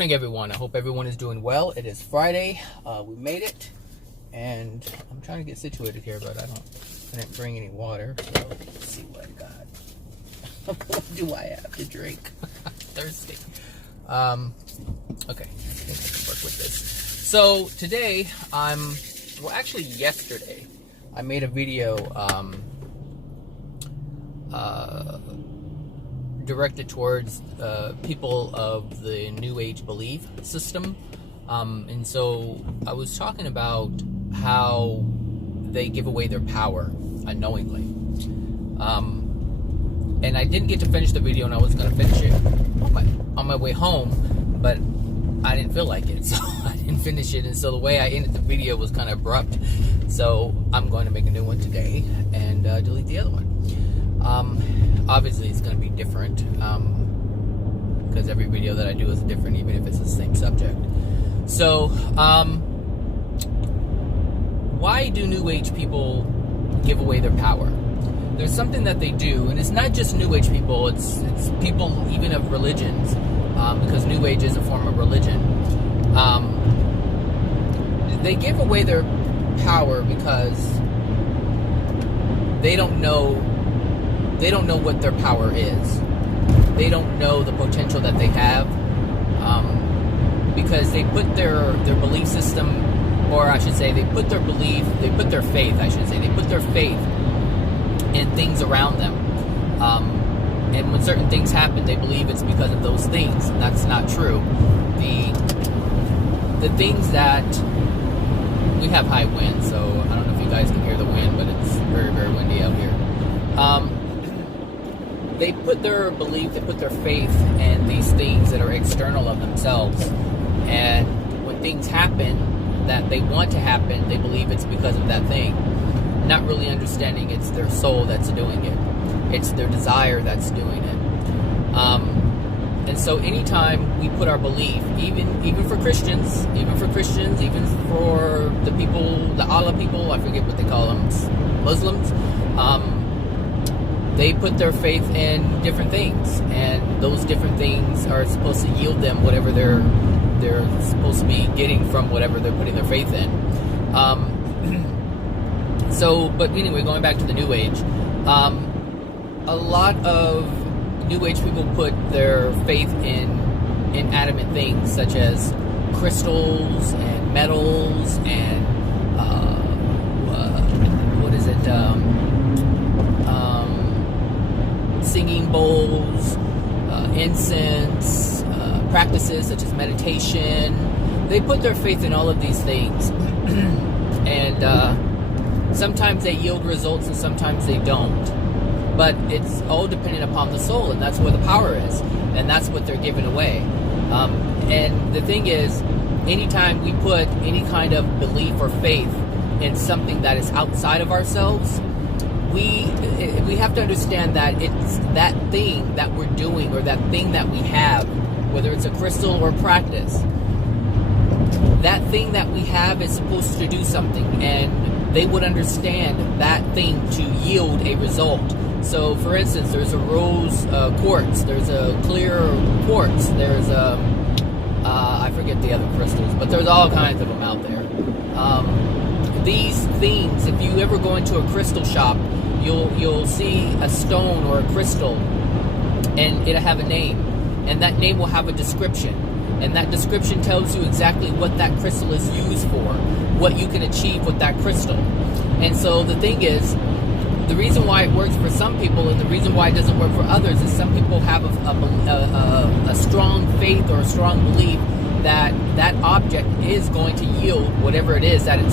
morning, everyone. I hope everyone is doing well. It is Friday. We made it, and I'm trying to get situated here, but I didn't bring any water. So let's see what I got. What do I have to drink? Thirsty. Okay, I think I can work with this. So today, actually yesterday, I made a video directed towards people of the New Age belief system. And so I was talking about how they give away their power unknowingly. And I didn't get to finish the video, and I was going to finish it on my way home, but I didn't feel like it, so I didn't finish it. And so the way I ended the video was kind of abrupt. So I'm going to make a new one today and delete the other one. Obviously it's going to be different, because every video that I do is different, even if it's the same subject. So, why do New Age people give away their power? There's something that they do, and it's not just New Age people, it's people even of religions, because New Age is a form of religion. They give away their power because they don't know what their power is. They don't know the potential that they have, because they put their belief system, or I should say, they put their faith in things around them. And when certain things happen, they believe it's because of those things, and that's not true. The things that, we have high wind, so I don't know if you guys can hear the wind, but it's very, very windy out here. They put their belief, they put their faith in these things that are external of themselves. And when things happen that they want to happen, they believe it's because of that thing. Not really understanding it's their soul that's doing it. It's their desire that's doing it. And so anytime we put our belief, even for Christians, even for the people, the Allah people, I forget what they call them, Muslims, they put their faith in different things, and those different things are supposed to yield them whatever they're supposed to be getting from whatever they're putting their faith in. But anyway, going back to the New Age, a lot of New Age people put their faith in inanimate things such as crystals and metals and singing bowls, incense, practices such as meditation. They put their faith in all of these things. And sometimes they yield results and sometimes they don't. But it's all dependent upon the soul, and that's where the power is. And that's what they're giving away. And the thing is, anytime we put any kind of belief or faith in something that is outside of ourselves, we have to understand that it's that thing that we're doing, or that thing that we have, whether it's a crystal or practice, that thing that we have is supposed to do something, and they would understand that thing to yield a result. So, for instance, there's a rose quartz, there's a clear quartz, there's I forget the other crystals, but there's all kinds of them out there. These things, if you ever go into a crystal shop, you'll see a stone or a crystal, and it'll have a name, and that name will have a description, and that description tells you exactly what that crystal is used for, what you can achieve with that crystal. And so the thing is, the reason why it works for some people and the reason why it doesn't work for others is some people have a strong faith or a strong belief that that object is going to yield whatever it is that it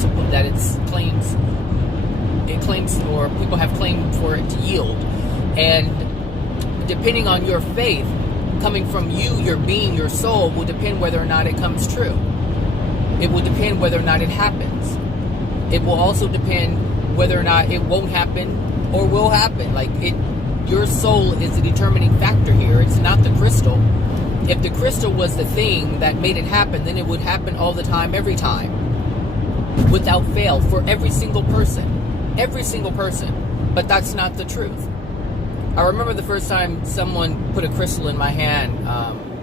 claims, or people have claimed for it to yield. And depending on your faith, coming from you, your being, your soul, will depend whether or not it comes true. It will depend whether or not it happens. It will also depend whether or not it won't happen or will happen. Your soul is the determining factor here. It's not the crystal. If the crystal was the thing that made it happen, then it would happen all the time, every time, without fail, for every single person. But that's not the truth. I remember the first time someone put a crystal in my hand.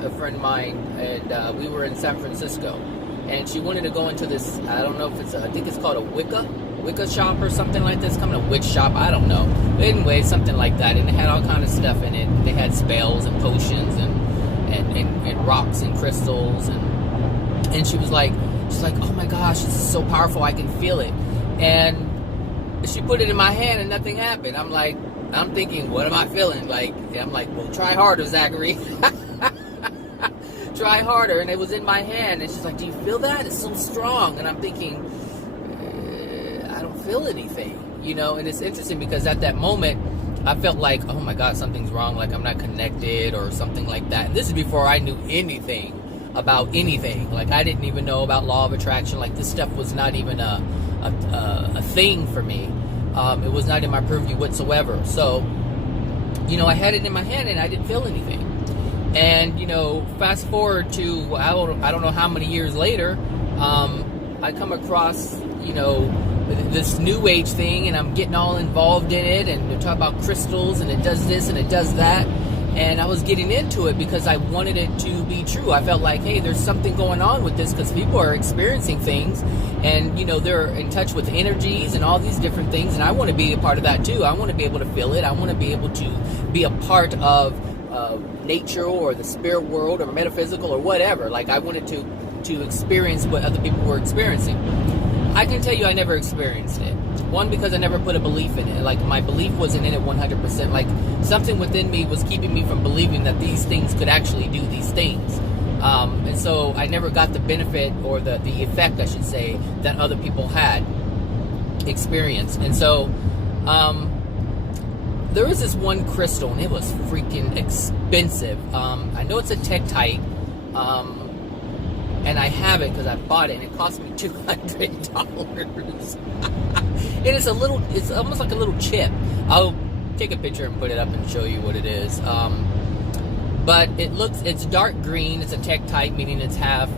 a friend of mine, and we were in San Francisco, and she wanted to go into this, I don't know if it's, I think it's called a Wicca shop or something like this, coming a witch shop, I don't know. But anyway, something like that, and it had all kind of stuff in it. They had spells and potions and rocks and crystals, and she's like, oh my gosh, this is so powerful, I can feel it. And she put it in my hand and nothing happened. I'm thinking, what am I feeling? I'm like, well, try harder, Zachary. Try harder. And it was in my hand, and she's like, do you feel that? It's so strong. And I'm thinking, I don't feel anything, and it's interesting because at that moment I felt like, oh my God, something's wrong, like I'm not connected or something like that. And this is before I knew anything about anything. Like, I didn't even know about law of attraction. Like, this stuff was not even a thing for me. It was not in my purview whatsoever. So, I had it in my hand and I didn't feel anything. And, fast forward to, I don't know how many years later, I come across, this new age thing, and I'm getting all involved in it, and they're talking about crystals, and it does this and it does that. And I was getting into it because I wanted it to be true. I felt like, hey, there's something going on with this, because people are experiencing things, and they're in touch with energies and all these different things, and I want to be a part of that too. I want to be able to feel it. I want to be able to be a part of nature or the spirit world or metaphysical or whatever. Like, I wanted to experience what other people were experiencing. I can tell you I never experienced it. One, because I never put a belief in it. Like, my belief wasn't in it 100%. Like, something within me was keeping me from believing that these things could actually do these things. And so I never got the benefit, or the effect, I should say, that other people had experienced. And so there was this one crystal, and it was freaking expensive. I know it's a Tektite. And I have it because I bought it, and it cost me $200. And it's almost like a little chip. I'll take a picture and put it up and show you what it is. But it's dark green. It's a Tektite, meaning it's half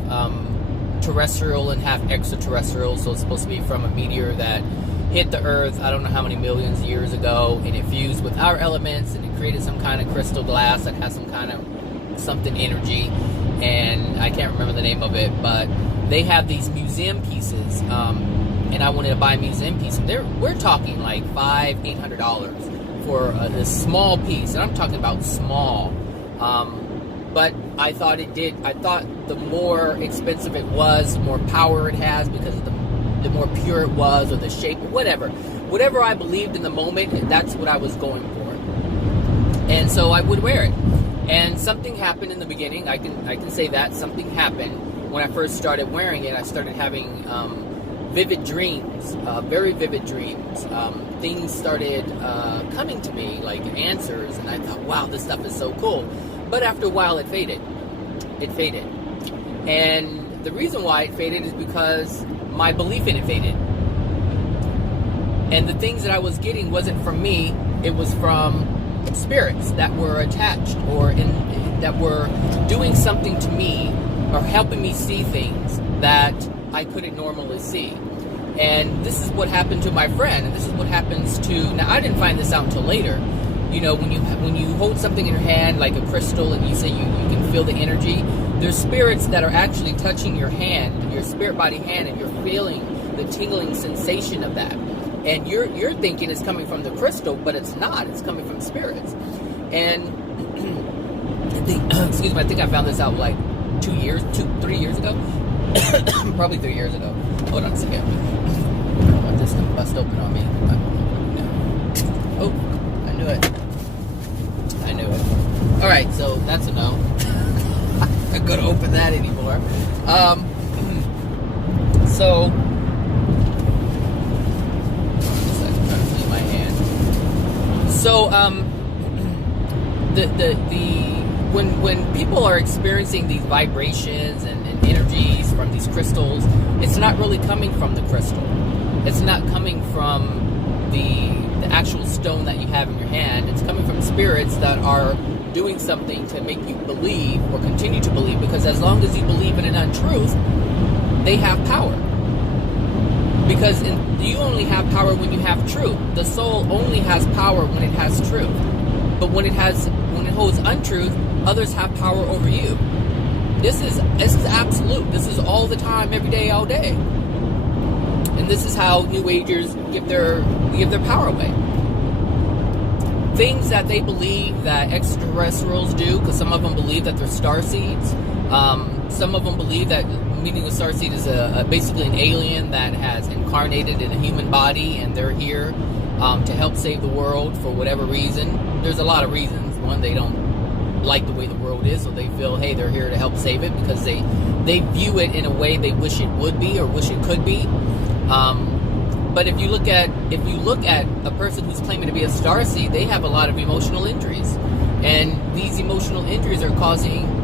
terrestrial and half extraterrestrial. So it's supposed to be from a meteor that hit the Earth, I don't know how many millions of years ago, and it fused with our elements, and it created some kind of crystal glass that has some kind of something energy. And I can't remember the name of it, but they have these museum pieces, and I wanted to buy a museum piece. We're talking like $500-$800 for this small piece, and I'm talking about small. But I thought the more expensive it was, the more power it has, because of the more pure it was, or the shape, or whatever I believed in the moment, that's what I was going for. And so I would wear it. And something happened in the beginning. I can say that something happened when I first started wearing it. I started having vivid dreams, very vivid dreams. Things started coming to me, like answers, and I thought, wow, this stuff is so cool. But after a while, it faded. And the reason why it faded is because my belief in it faded. And the things that I was getting wasn't from me. It was from spirits that were attached, or that were doing something to me, or helping me see things that I couldn't normally see. And this is what happened to my friend, and this is what happens to, now I didn't find this out until later. When you hold something in your hand, like a crystal, and you say you can feel the energy, there's spirits that are actually touching your hand, your spirit body hand, and you're feeling the tingling sensation of that. And you're thinking it's coming from the crystal, but it's not. It's coming from spirits. And I think I found this out like 3 years ago. Probably 3 years ago. Hold on a second. This thing bust open on me. Oh, I knew it. All right, so that's a no. I'm not gonna open that anymore. So. So, when people are experiencing these vibrations and energies from these crystals, it's not really coming from the crystal. It's not coming from the actual stone that you have in your hand. It's coming from spirits that are doing something to make you believe, or continue to believe, because as long as you believe in an untruth, they have power. Because you only have power when you have truth. The soul only has power when it has truth. But when it holds untruth, others have power over you. This is absolute. This is all the time, every day, all day. And this is how New Agers give their power away. Things that they believe that extraterrestrials do, because some of them believe that they're starseeds. Some of them believe that, meaning a starseed is basically an alien that has incarnated in a human body, and they're here to help save the world for whatever reason. There's a lot of reasons. One, they don't like the way the world is, so they feel, hey, they're here to help save it, because they view it in a way they wish it would be or wish it could be. But if you look at a person who's claiming to be a starseed, they have a lot of emotional injuries, and these emotional injuries are causing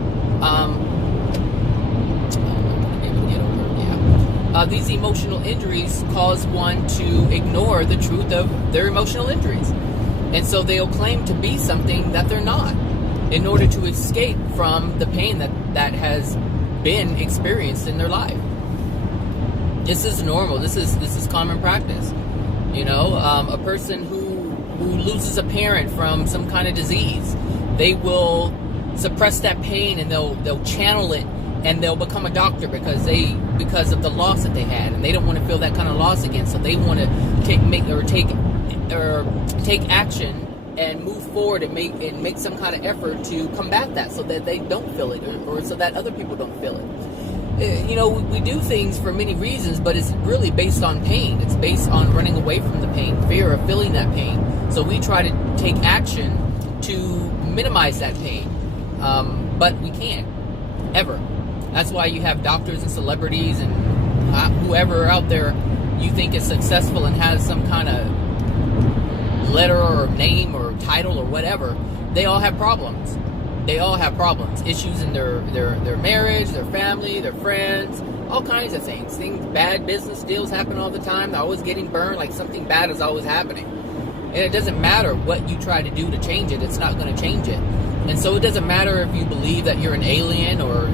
these emotional injuries cause one to ignore the truth of their emotional injuries, and so they'll claim to be something that they're not, in order to escape from the pain that has been experienced in their life. This is normal. This is common practice. You know, a person who loses a parent from some kind of disease, they will suppress that pain, and they'll channel it, and they'll become a doctor because of the loss that they had, and they don't want to feel that kind of loss again. So they want to take action and move forward and make some kind of effort to combat that, so that they don't feel it, or so that other people don't feel it. You know, we do things for many reasons, but it's really based on pain. It's based on running away from the pain, fear of feeling that pain. So we try to take action to minimize that pain, but we can't, ever. That's why you have doctors and celebrities and whoever out there you think is successful and has some kind of letter or name or title or whatever. They all have problems. They all have problems, issues in their marriage, their family, their friends, all kinds of things. Bad business deals happen all the time. They're always getting burned, like something bad is always happening. And it doesn't matter what you try to do to change it. It's not going to change it. And so it doesn't matter if you believe that you're an alien or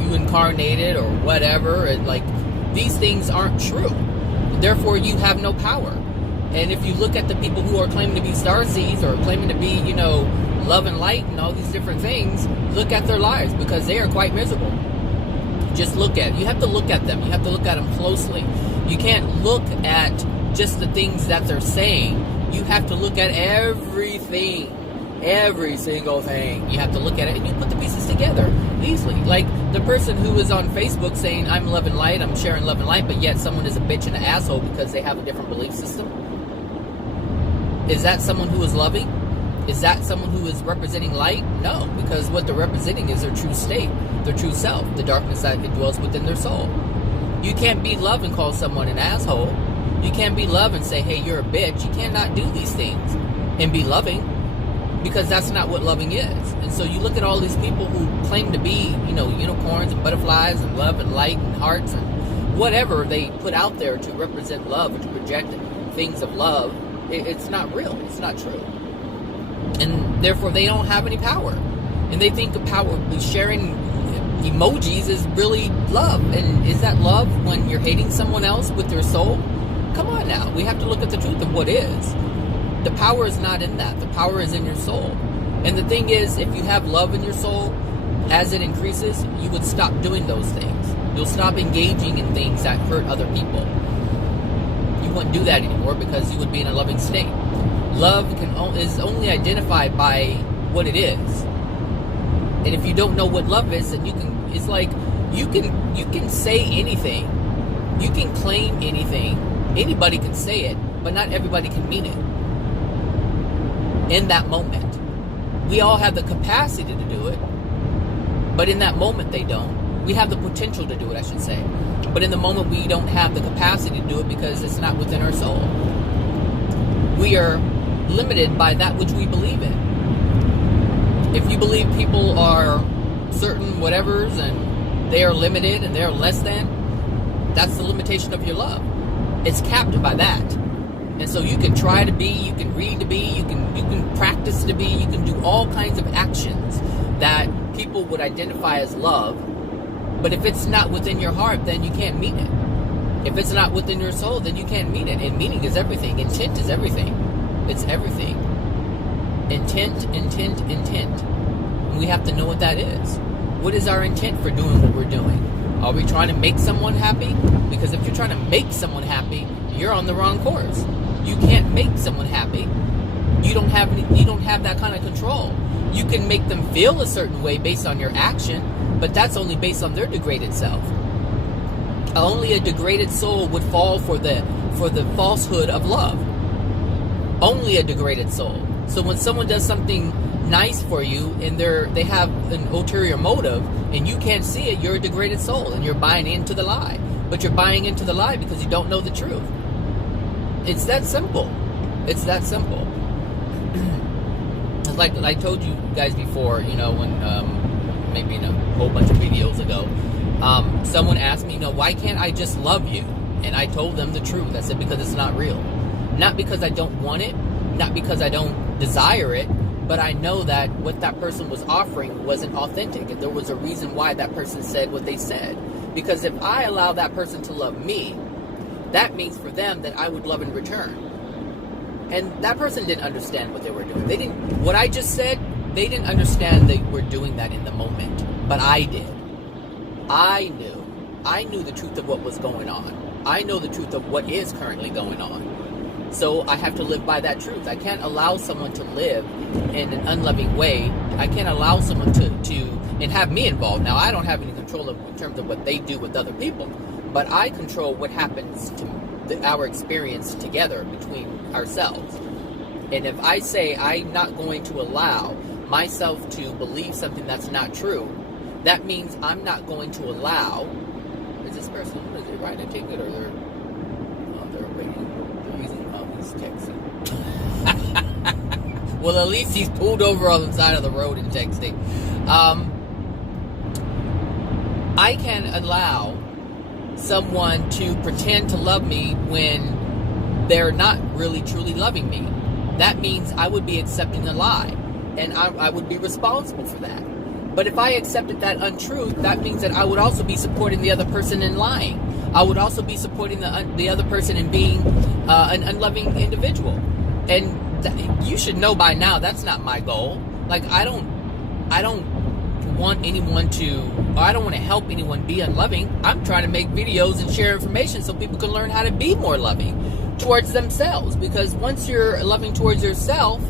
you incarnated or whatever. These things aren't true. Therefore, you have no power. And if you look at the people who are claiming to be starseeds or claiming to be, love and light and all these different things, look at their lives, because they are quite miserable. Just you have to look at them. You have to look at them closely. You can't look at just the things that they're saying. You have to look at everything. Every single thing. You have to look at it, and you put the pieces together easily. Like the person who is on Facebook saying, I'm love and light, I'm sharing love and light, but yet someone is a bitch and an asshole because they have a different belief system. Is that someone who is loving? Is that someone who is representing light? No, because what they're representing is their true state, their true self, the darkness that dwells within their soul. You can't be love and call someone an asshole. You can't be love and say, hey, you're a bitch. You cannot do these things and be loving, because that's not what loving is. And so you look at all these people who claim to be, unicorns and butterflies and love and light and hearts and whatever they put out there to represent love or to project things of love. It's not real. It's not true. And therefore, they don't have any power. And they think the power of sharing emojis is really love. And is that love when you're hating someone else with your soul? Come on now. We have to look at the truth of what is. The power is not in that. The power is in your soul. And the thing is, if you have love in your soul, as it increases, you would stop doing those things. You'll stop engaging in things that hurt other people. You wouldn't do that anymore because you would be in a loving state. Love is only identified by what it is. And if you don't know what love is, then it's like you can say anything. You can claim anything. Anybody can say it, but not everybody can mean it. In that moment. We all have the capacity to do it, but in that moment they don't. We have the potential to do it, I should say. But in the moment we don't have the capacity to do it because it's not within our soul. We are limited by that which we believe in. If you believe people are certain whatevers and they are limited and they're less than, that's the limitation of your love. It's capped by that. And so you can try to be, you can read to be, you can practice to be, you can do all kinds of actions that people would identify as love. But if it's not within your heart, then you can't mean it. If it's not within your soul, then you can't mean it. And meaning is everything. Intent is everything. It's everything. Intent. And we have to know what that is. What is our intent for doing what we're doing? Are we trying to make someone happy? Because if you're trying to make someone happy, you're on the wrong course. You can't make someone happy. You don't have that kind of control. You can make them feel a certain way based on your action, but that's only based on their degraded self. Only a degraded soul would fall for the falsehood of love. Only a degraded soul. So when someone does something nice for you and they have an ulterior motive and you can't see it, you're a degraded soul and you're buying into the lie. But you're buying into the lie because you don't know the truth. It's that simple. It's that simple. Like I told you guys before, when maybe in a whole bunch of videos ago, someone asked me, why can't I just love you? And I told them the truth. I said, because it's not real. Not because I don't want it, not because I don't desire it, but I know that what that person was offering wasn't authentic. And there was a reason why that person said what they said. Because if I allow that person to love me, that means for them that I would love in return. And that person didn't understand what they were doing. What I just said, they didn't understand they were doing that in the moment. But I did. I knew the truth of what was going on. I know the truth of what is currently going on. So I have to live by that truth. I can't allow someone to live in an unloving way. I can't allow someone to and have me involved. Now, I don't have any control in terms of what they do with other people. But I control what happens to our experience together between ourselves. And if I say I'm not going to allow myself to believe something that's not true, that means I'm not going to allow. Is this person, is they writing a ticket or they're waiting? They're using these texting. Well, at least he's pulled over on the side of the road and texting. I can allow someone to pretend to love me when they're not really truly loving me. That means I would be accepting a lie, and I would be responsible for that. But if I accepted that untruth, that means that I would also be supporting the other person in lying. I would also be supporting the other person in being an unloving individual. And you should know by now that's not my goal. Like I don't want anyone I don't want to help anyone be unloving. I'm trying to make videos and share information so people can learn how to be more loving towards themselves. Because once you're loving towards yourself,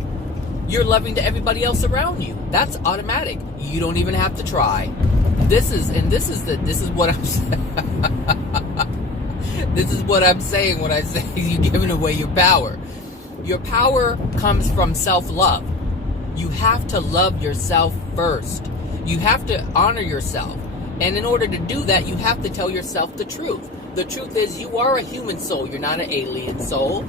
you're loving to everybody else around you. That's automatic. You don't even have to try. This is what I'm saying. This is what I'm saying when I say you're giving away your power. Your power comes from self-love. You have to love yourself first. You have to honor yourself. And in order to do that, you have to tell yourself the truth. The truth is you are a human soul. You're not an alien soul,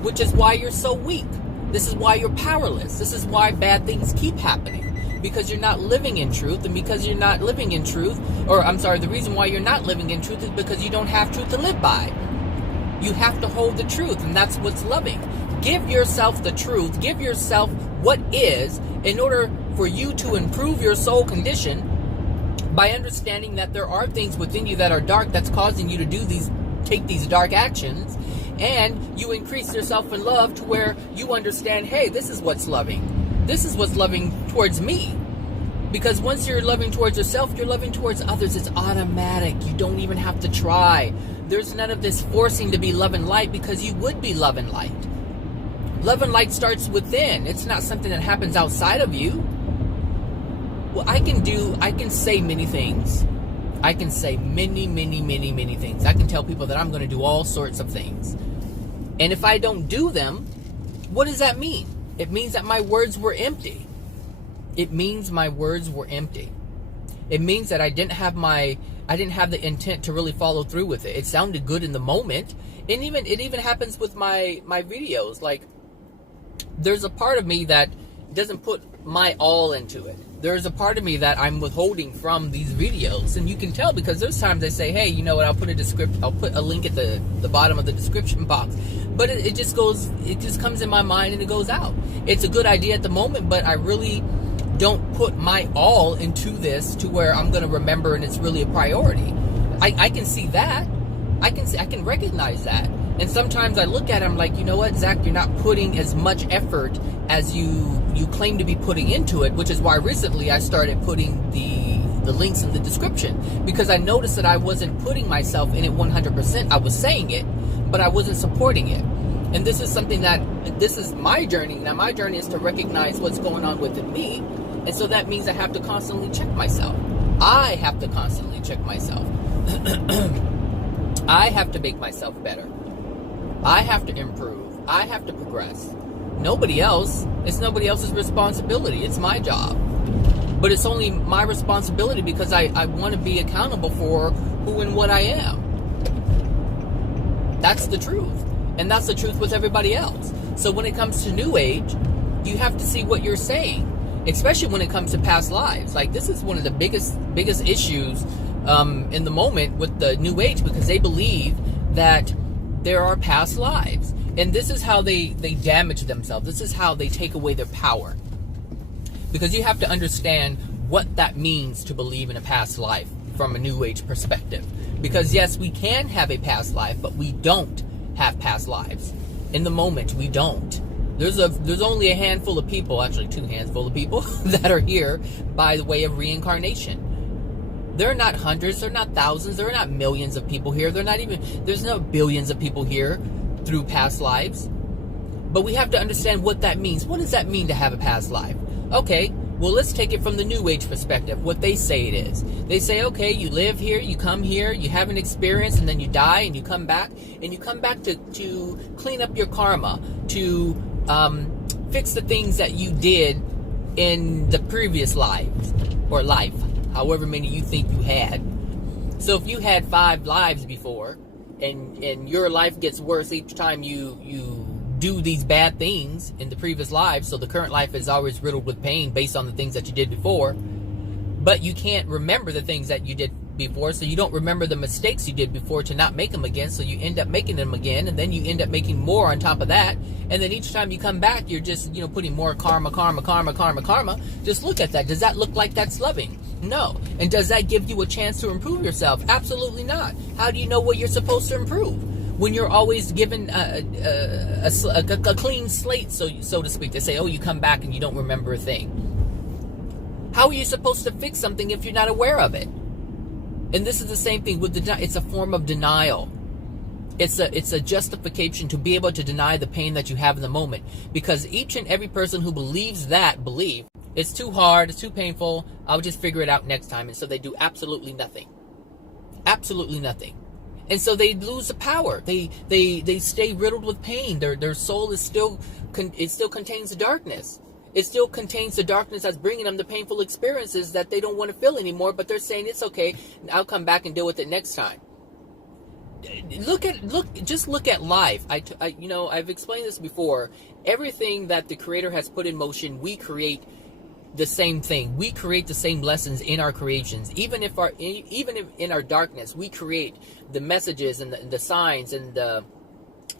which is why you're so weak. This is why you're powerless. This is why bad things keep happening. Because you're not living in truth. And because you're not living in truth, the reason why you're not living in truth is because you don't have truth to live by. You have to hold the truth, and that's what's loving. Give yourself the truth. Give yourself what is in order for you to improve your soul condition by understanding that there are things within you that are dark that's causing you to take these dark actions. And you increase yourself in love to where you understand, hey, this is what's loving. This is what's loving towards me. Because once you're loving towards yourself, you're loving towards others. It's automatic. You don't even have to try. There's none of this forcing to be love and light, because you would be love and light. Love and light starts within. It's not something that happens outside of you. Well, I can say many things. I can say many, many, many, many things. I can tell people that I'm going to do all sorts of things. And if I don't do them, what does that mean? It means that my words were empty. It means my words were empty. It means that I didn't have the intent to really follow through with it. It sounded good in the moment. And it even happens with my videos. Like, there's a part of me that doesn't put my all into it. There's a part of me that I'm withholding from these videos, and you can tell because there's times I say, hey, you know what, I'll put a link at the bottom of the description box, but it just comes in my mind and it goes out. It's a good idea at the moment, but I really don't put my all into this to where I'm going to remember and it's really a priority. I can see that. I can recognize that. And sometimes I look at it, I'm like, you know what, Zach, you're not putting as much effort as you claim to be putting into it, which is why recently I started putting the the links in the description, because I noticed that I wasn't putting myself in it 100%. I was saying it, but I wasn't supporting it. And this is something this is my journey. Now, my journey is to recognize what's going on within me. And so that means I have to constantly check myself. I have to constantly check myself. I have to make myself better. I have to improve. I have to progress. Nobody else. It's nobody else's responsibility. It's my job. But it's only my responsibility because I want to be accountable for who and what I am. That's the truth. And that's the truth with everybody else. So when it comes to New Age, you have to see what you're saying, especially when it comes to past lives. Like, this is one of the biggest issues in the moment with the New Age, because they believe that there are past lives. And this is how they damage themselves. This is how they take away their power. Because you have to understand what that means to believe in a past life from a New Age perspective. Because yes, we can have a past life, but we don't have past lives. In the moment, we don't. There's only a handful of people, actually 2 handful of people, that are here by the way of reincarnation. There are not hundreds, there are not thousands, there are not millions of people here. There's no billions of people here through past lives. But we have to understand what that means. What does that mean to have a past life? Okay, well, let's take it from the New Age perspective, what they say it is. They say, okay, you live here, you come here, you have an experience, and then you die, and you come back to clean up your karma, to fix the things that you did in the previous lives, or life, however many you think you had. So if you had 5 lives before, and your life gets worse each time you do these bad things in the previous lives, so the current life is always riddled with pain based on the things that you did before, but you can't remember the things that you did before, so you don't remember the mistakes you did before to not make them again, so you end up making them again, and then you end up making more on top of that, and then each time you come back, you're just, putting more karma. Just look at that. Does that look like that's loving? No. And does that give you a chance to improve yourself? Absolutely not. How do you know what you're supposed to improve when you're always given a clean slate, so to speak? They say, oh, you come back and you don't remember a thing. How are you supposed to fix something if you're not aware of it? And this is the same thing with it's a form of denial. It's a justification to be able to deny the pain that you have in the moment, because each and every person who believes that belief, it's too hard, it's too painful, I'll just figure it out next time, and so they do absolutely nothing. Absolutely nothing. And so they lose the power. They stay riddled with pain. Their soul is still contains the darkness. It still contains the darkness that's bringing them the painful experiences that they don't want to feel anymore. But they're saying it's okay. I'll come back and deal with it next time. Just look at life. I've explained this before. Everything that the Creator has put in motion, we create the same thing. We create the same lessons in our creations. Even if in our darkness, we create the messages and the signs and the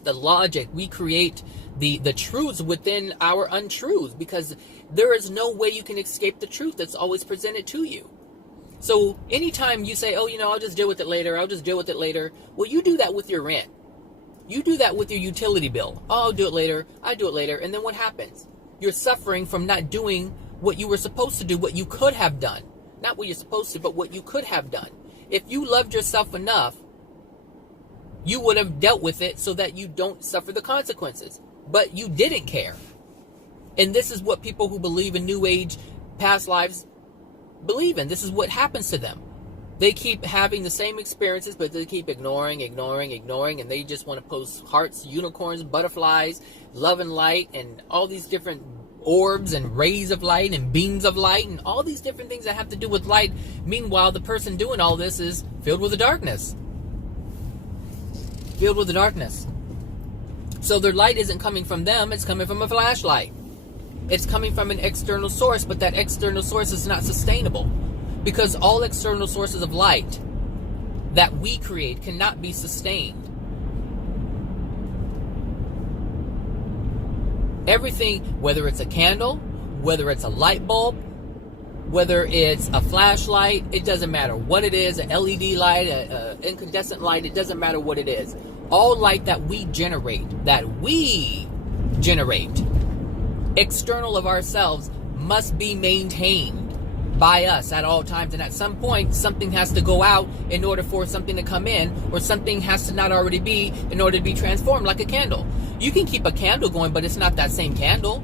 logic. We create the truths within our untruths, because there is no way you can escape the truth that's always presented to you. So anytime you say, oh, I'll just deal with it later, well, you do that with your rent. You do that with your utility bill. Oh, I'll do it later. And then what happens? You're suffering from not doing what you were supposed to do, what you could have done. Not what you're supposed to, but what you could have done. If you loved yourself enough, you would have dealt with it so that you don't suffer the consequences. But you didn't care. And this is what people who believe in New Age past lives believe in. This is what happens to them. They keep having the same experiences, but they keep ignoring, and they just want to post hearts, unicorns, butterflies, love and light, and all these different orbs and rays of light and beams of light and all these different things that have to do with light. Meanwhile, the person doing all this is filled with the darkness. So their light isn't coming from them, it's coming from a flashlight. It's coming from an external source, but that external source is not sustainable, because all external sources of light that we create cannot be sustained. Everything, whether it's a candle, whether it's a light bulb, whether it's a flashlight, it doesn't matter what it is, an LED light, an incandescent light, it doesn't matter what it is. All light that we generate, external of ourselves, must be maintained. by us at all times. And at some point, something has to go out in order for something to come in, or something has to not already be in order to be transformed, like a candle. You can keep a candle going, but it's not that same candle.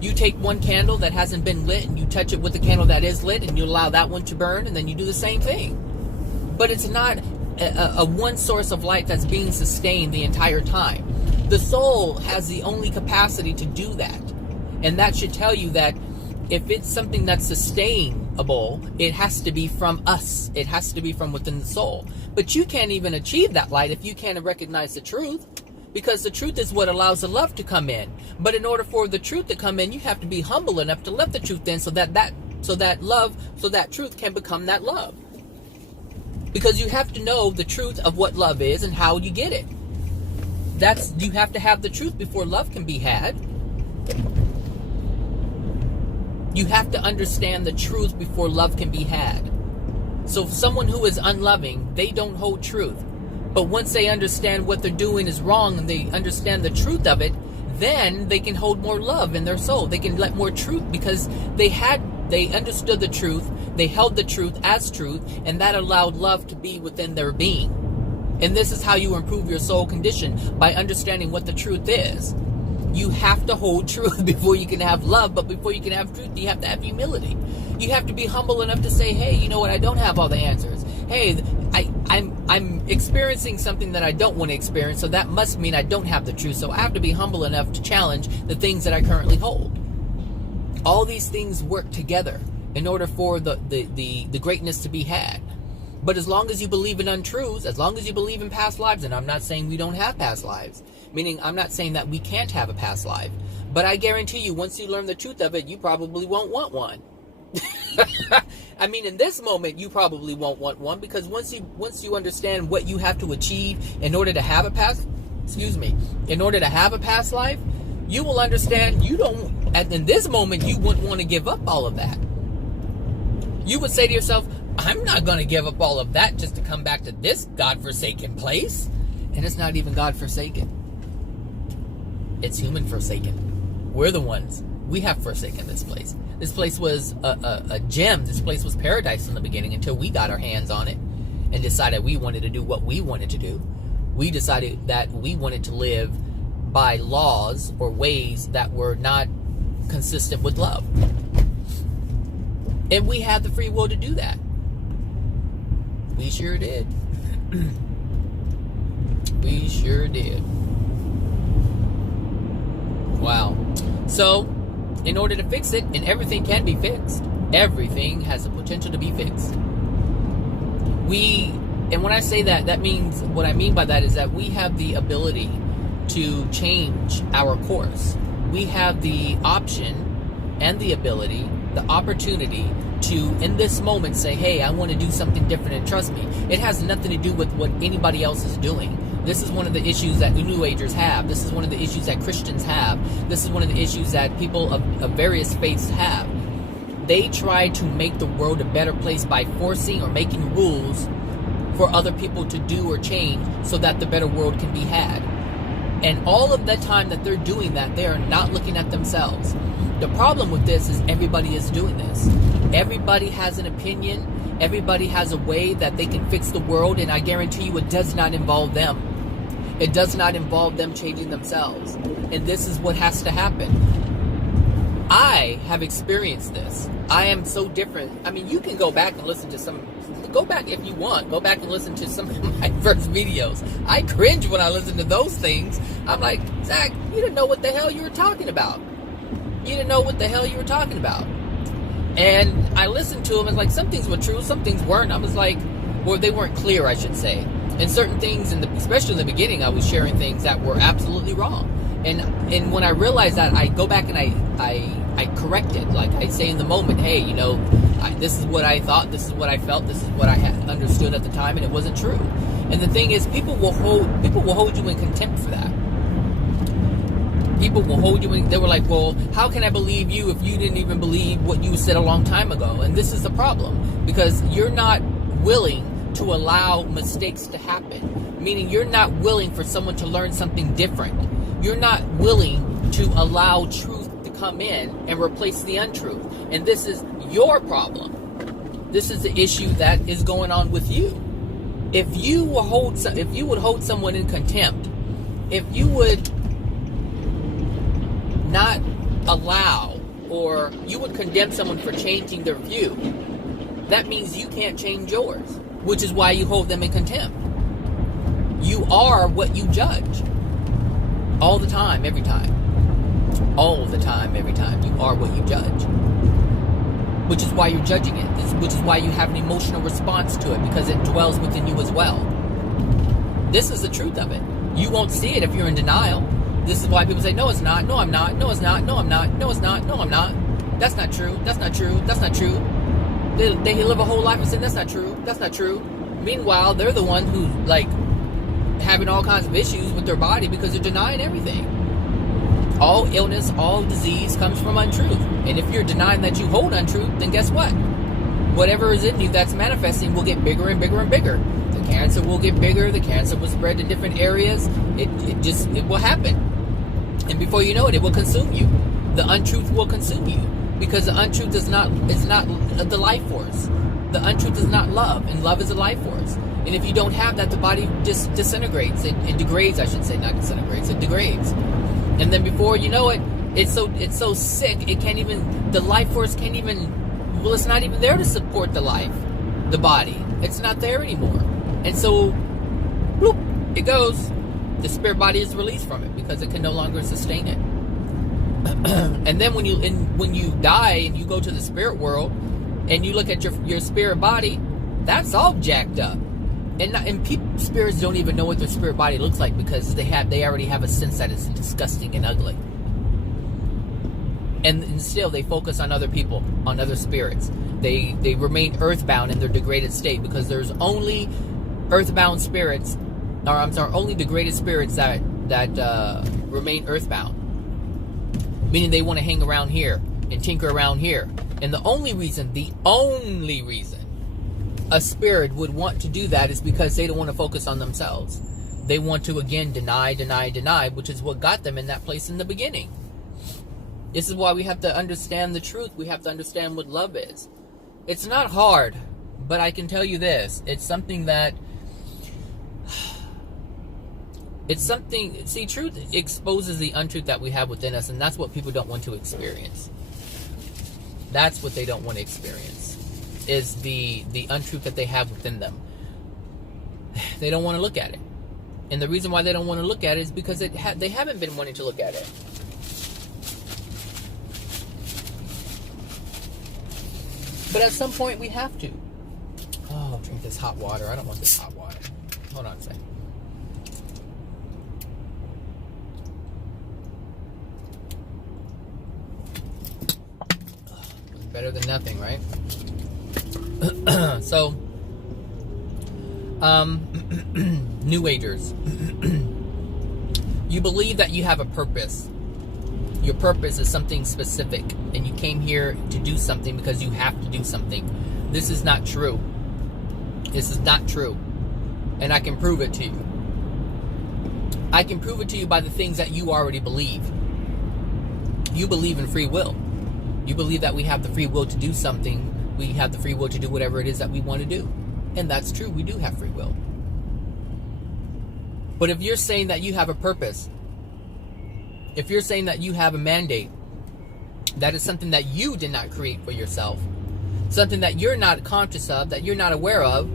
You take one candle that hasn't been lit and you touch it with the candle that is lit, and you allow that one to burn, and then you do the same thing. But it's not a one source of light that's being sustained the entire time. The soul has the only capacity to do that. And that should tell you that if it's something that's sustainable, it has to be from us. It has to be from within the soul. But you can't even achieve that light if you can't recognize the truth, because the truth is what allows the love to come in. But in order for the truth to come in, you have to be humble enough to let the truth in, so that truth can become that love. Because you have to know the truth of what love is and how you get it. You have to have the truth before love can be had. You have to understand the truth before love can be had. So someone who is unloving, they don't hold truth. But once they understand what they're doing is wrong and they understand the truth of it, then they can hold more love in their soul. They can let more truth, because they understood the truth, they held the truth as truth, and that allowed love to be within their being. And this is how you improve your soul condition, by understanding what the truth is. You have to hold truth before you can have love, but before you can have truth, you have to have humility. You have to be humble enough to say, hey, you know what, I don't have all the answers. Hey, I'm experiencing something that I don't want to experience, so that must mean I don't have the truth. So I have to be humble enough to challenge the things that I currently hold. All these things work together in order for the greatness to be had. But as long as you believe in untruths, as long as you believe in past lives, and I'm not saying we don't have past lives, meaning I'm not saying that we can't have a past life, but I guarantee you, once you learn the truth of it, you probably won't want one. I mean, in this moment, you probably won't want one, because once you understand what you have to achieve in order to have a past life, you will understand in this moment, you wouldn't want to give up all of that. You would say to yourself, I'm not going to give up all of that just to come back to this godforsaken place. And it's not even godforsaken. It's human forsaken. We're the ones. We have forsaken this place. This place was a gem. This place was paradise in the beginning, until we got our hands on it and decided we wanted to do what we wanted to do. We decided that we wanted to live by laws or ways that were not consistent with love. And we had the free will to do that. We sure did. We sure did. Wow. So, in order to fix it, and everything can be fixed. Everything has the potential to be fixed. And when I say that, that means, what I mean by that is that we have the ability to change our course. We have the option and the ability, the opportunity to, in this moment, say, hey, I want to do something different, and trust me, it has nothing to do with what anybody else is doing. This is one of the issues that New Agers have. This is one of the issues that Christians have. This is one of the issues that people of various faiths have. They try to make the world a better place by forcing or making rules for other people to do or change so that the better world can be had. And all of the time that they're doing that, they are not looking at themselves. The problem with this is everybody is doing this. Everybody has an opinion. Everybody has a way that they can fix the world, and I guarantee you it does not involve them. It does not involve them changing themselves. And this is what has to happen. I have experienced this. I am so different. I mean, you can go back and listen to go back if you want. Go back and listen to some of my first videos. I cringe when I listen to those things. I'm like, Zach, you didn't know what the hell you were talking about. You didn't know what the hell you were talking about. And I listened to them, and like, some things were true, some things weren't. I was like, or they weren't clear, I should say. And certain things, especially in the beginning, I was sharing things that were absolutely wrong. And when I realized that, I go back and I correct it. Like I say in the moment, hey, this is what I thought, this is what I felt, this is what I had understood at the time, and it wasn't true. And the thing is, people will hold you in contempt for that. People will hold you in, they were like, well, how can I believe you if you didn't even believe what you said a long time ago? And this is the problem, because you're not willing to allow mistakes to happen. Meaning you're not willing for someone to learn something different. You're not willing to allow truth to come in and replace the untruth. And this is your problem. This is the issue that is going on with you. If you would hold someone in contempt, if you would not allow, or you would condemn someone for changing their view, that means you can't change yours, which is why you hold them in contempt. You are what you judge. All the time, every time. All the time, every time. You are what you judge. Which is why you're judging it. Which is why you have an emotional response to it, because it dwells within you as well. This is the truth of it. You won't see it if you're in denial. This is why people say, no, it's not. No, I'm not. No, it's not. No, I'm not. No, it's not. No, I'm not. That's not true. That's not true. That's not true. They live a whole life and say, that's not true. That's not true. Meanwhile, they're the one who's like having all kinds of issues with their body because they're denying everything. All illness, all disease comes from untruth. And if you're denying that you hold untruth, then guess what? Whatever is in you that's manifesting will get bigger and bigger and bigger. The cancer will get bigger. The cancer will spread to different areas. It will happen. And before you know it, it will consume you. The untruth will consume you. Because the untruth is not the life force. The untruth is not love. And love is a life force. And if you don't have that, the body just disintegrates. It degrades, I should say, not disintegrates. It degrades. And then before you know it, it's so sick, it can't even, the life force can't even, well, it's not even there to support the life, the body. It's not there anymore. And so, bloop, it goes. The spirit body is released from it because it can no longer sustain it. And then when you die and you go to the spirit world and you look at your spirit body, that's all jacked up. And spirits don't even know what their spirit body looks like because they already have a sense that it's disgusting and ugly. And still they focus on other people, on other spirits. They remain earthbound in their degraded state because there's only earthbound spirits, or I'm sorry, only degraded spirits that remain earthbound. Meaning they want to hang around here and tinker around here. And the only reason a spirit would want to do that is because they don't want to focus on themselves. They want to, again, deny, which is what got them in that place in the beginning. This is why we have to understand the truth. We have to understand what love is. It's not hard, but I can tell you this. It's something that... See, truth exposes the untruth that we have within us, and that's what people don't want to experience. That's what they don't want to experience. Is the untruth that they have within them. They don't want to look at it. And the reason why they don't want to look at it is because they haven't been wanting to look at it. But at some point we have to. Oh, I'll drink this hot water. I don't want this hot water. Hold on a second. Better than nothing, right? So, New Agers, you believe that you have a purpose. Your purpose is something specific, and you came here to do something because you have to do something. This is not true. This is not true. And I can prove it to you. I can prove it to you by the things that you already believe. You believe in free will. You believe that we have the free will to do something. We have the free will to do whatever it is that we want to do. And that's true. We do have free will. But if you're saying that you have a purpose, if you're saying that you have a mandate, that is something that you did not create for yourself, something that you're not conscious of, that you're not aware of,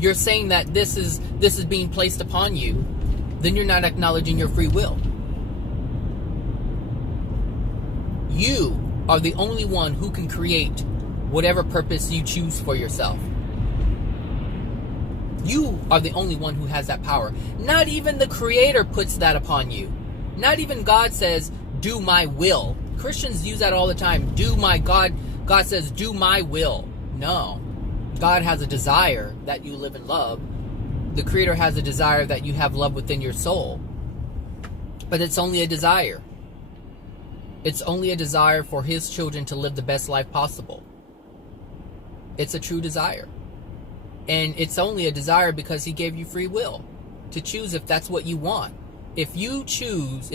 you're saying that this is being placed upon you, then you're not acknowledging your free will. You are the only one who can create whatever purpose you choose for yourself. You are the only one who has that power. Not even the Creator puts that upon you. Not even God says, do my will. Christians use that all the time. God says, do my will. No. God has a desire that you live in love. The Creator has a desire that you have love within your soul. But it's only a desire. It's only a desire for His children to live the best life possible. It's a true desire. And it's only a desire because He gave you free will to choose if that's what you want. If you choose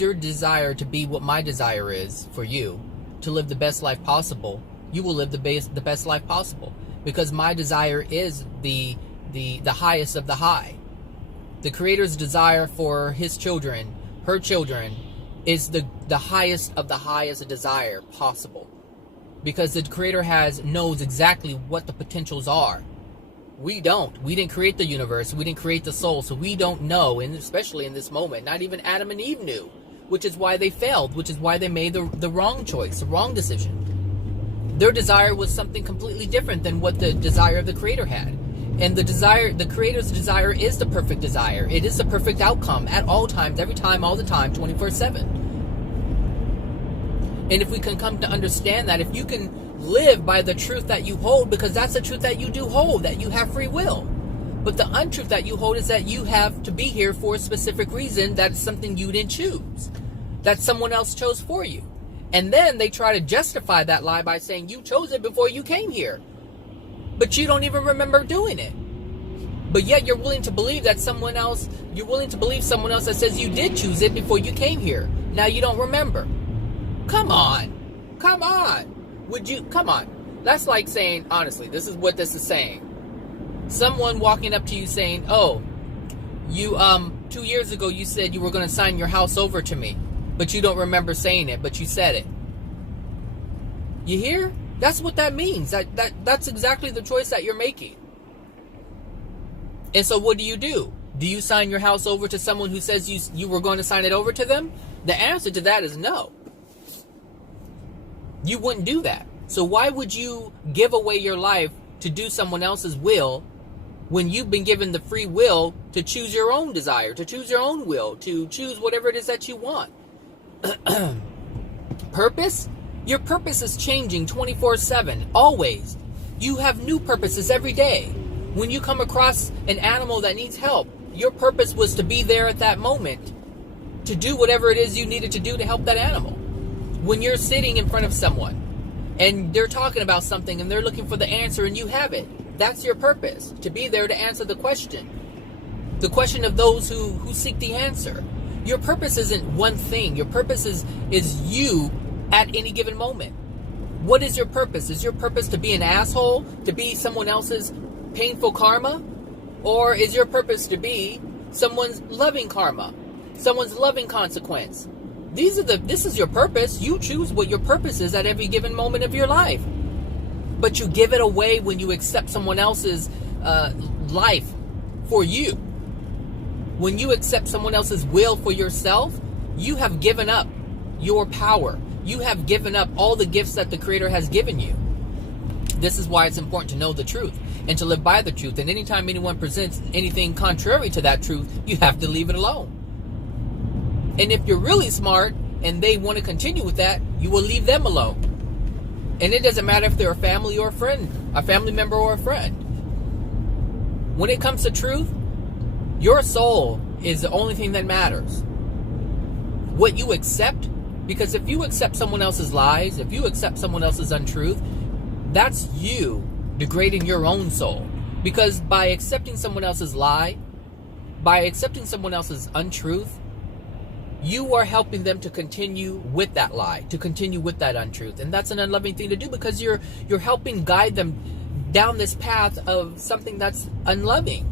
your desire to be what my desire is for you, to live the best life possible, you will live the best life possible. Because my desire is the highest of the high. The Creator's desire for his children, her children, is the highest of the highest desire possible. Because the Creator knows exactly what the potentials are. We don't. We didn't create the universe. We didn't create the soul. So we don't know, and especially in this moment, not even Adam and Eve knew. Which is why they failed. Which is why they made the wrong choice, the wrong decision. Their desire was something completely different than what the desire of the Creator had. And the Creator's desire is the perfect desire. It is the perfect outcome at all times, every time, all the time, 24/7. And if we can come to understand that, if you can live by the truth that you hold, because that's the truth that you do hold, that you have free will. But the untruth that you hold is that you have to be here for a specific reason. That's something you didn't choose. That someone else chose for you. And then they try to justify that lie by saying you chose it before you came here. But you don't even remember doing it. But yet you're willing to believe that someone else that says you did choose it before you came here. Now you don't remember. Come on. Come on. Come on. That's like saying, honestly, this is what this is saying. Someone walking up to you saying, oh, you, 2 years ago you said you were going to sign your house over to me, but you don't remember saying it, but you said it. You hear? That's what that means. That's exactly the choice that you're making. And so what do? Do you sign your house over to someone who says you were going to sign it over to them? The answer to that is no. You wouldn't do that. So why would you give away your life to do someone else's will when you've been given the free will to choose your own desire, to choose your own will, to choose whatever it is that you want? Purpose? Your purpose is changing 24/7, always. You have new purposes every day. When you come across an animal that needs help, your purpose was to be there at that moment, to do whatever it is you needed to do to help that animal. When you're sitting in front of someone and they're talking about something and they're looking for the answer and you have it, that's your purpose, to be there to answer the question of those who seek the answer. Your purpose isn't one thing. Your purpose is you at any given moment. What is your purpose? Is your purpose to be an asshole, to be someone else's painful karma? Or is your purpose to be someone's loving karma, someone's loving consequence? This is your purpose. You choose what your purpose is at every given moment of your life. But you give it away when you accept someone else's life for you. When you accept someone else's will for yourself, you have given up your power. You have given up all the gifts that the Creator has given you. This is why it's important to know the truth and to live by the truth. And anytime anyone presents anything contrary to that truth, you have to leave it alone. And if you're really smart and they want to continue with that, you will leave them alone. And it doesn't matter if they're a family or a friend, a family member or a friend. When it comes to truth, your soul is the only thing that matters. What you accept, because if you accept someone else's lies, if you accept someone else's untruth, that's you degrading your own soul. Because by accepting someone else's lie, by accepting someone else's untruth, you are helping them to continue with that lie, to continue with that untruth. And that's an unloving thing to do, because you're helping guide them down this path of something that's unloving.